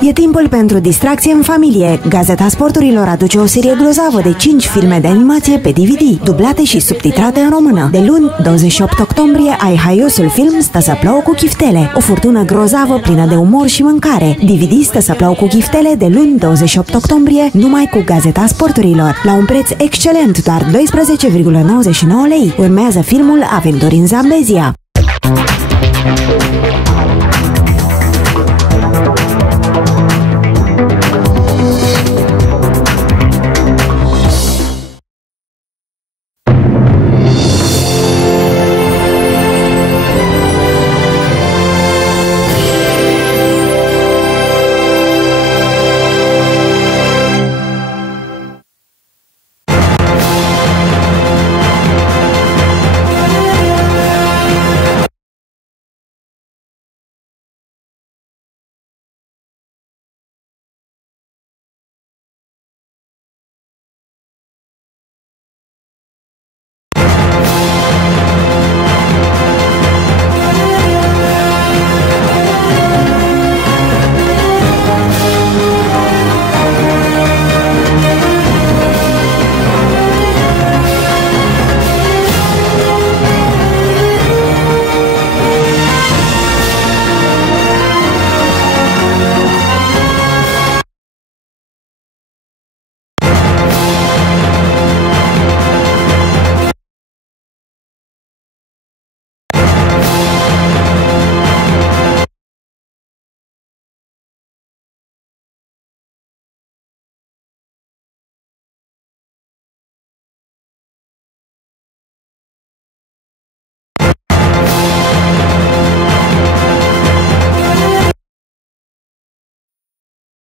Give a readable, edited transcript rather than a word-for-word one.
E timpul pentru distracție în familie. Gazeta Sporturilor aduce o serie grozavă de 5 filme de animație pe DVD, dublate și subtitrate în română. De luni, 28 octombrie, ai haiosul film Stă să plouă cu chiftele, o furtună grozavă plină de umor și mâncare. DVD Stă să plouă cu chiftele de luni, 28 octombrie, numai cu Gazeta Sporturilor, la un preț excelent, doar 12,99 lei. Urmează filmul Aventuri în Zambezia.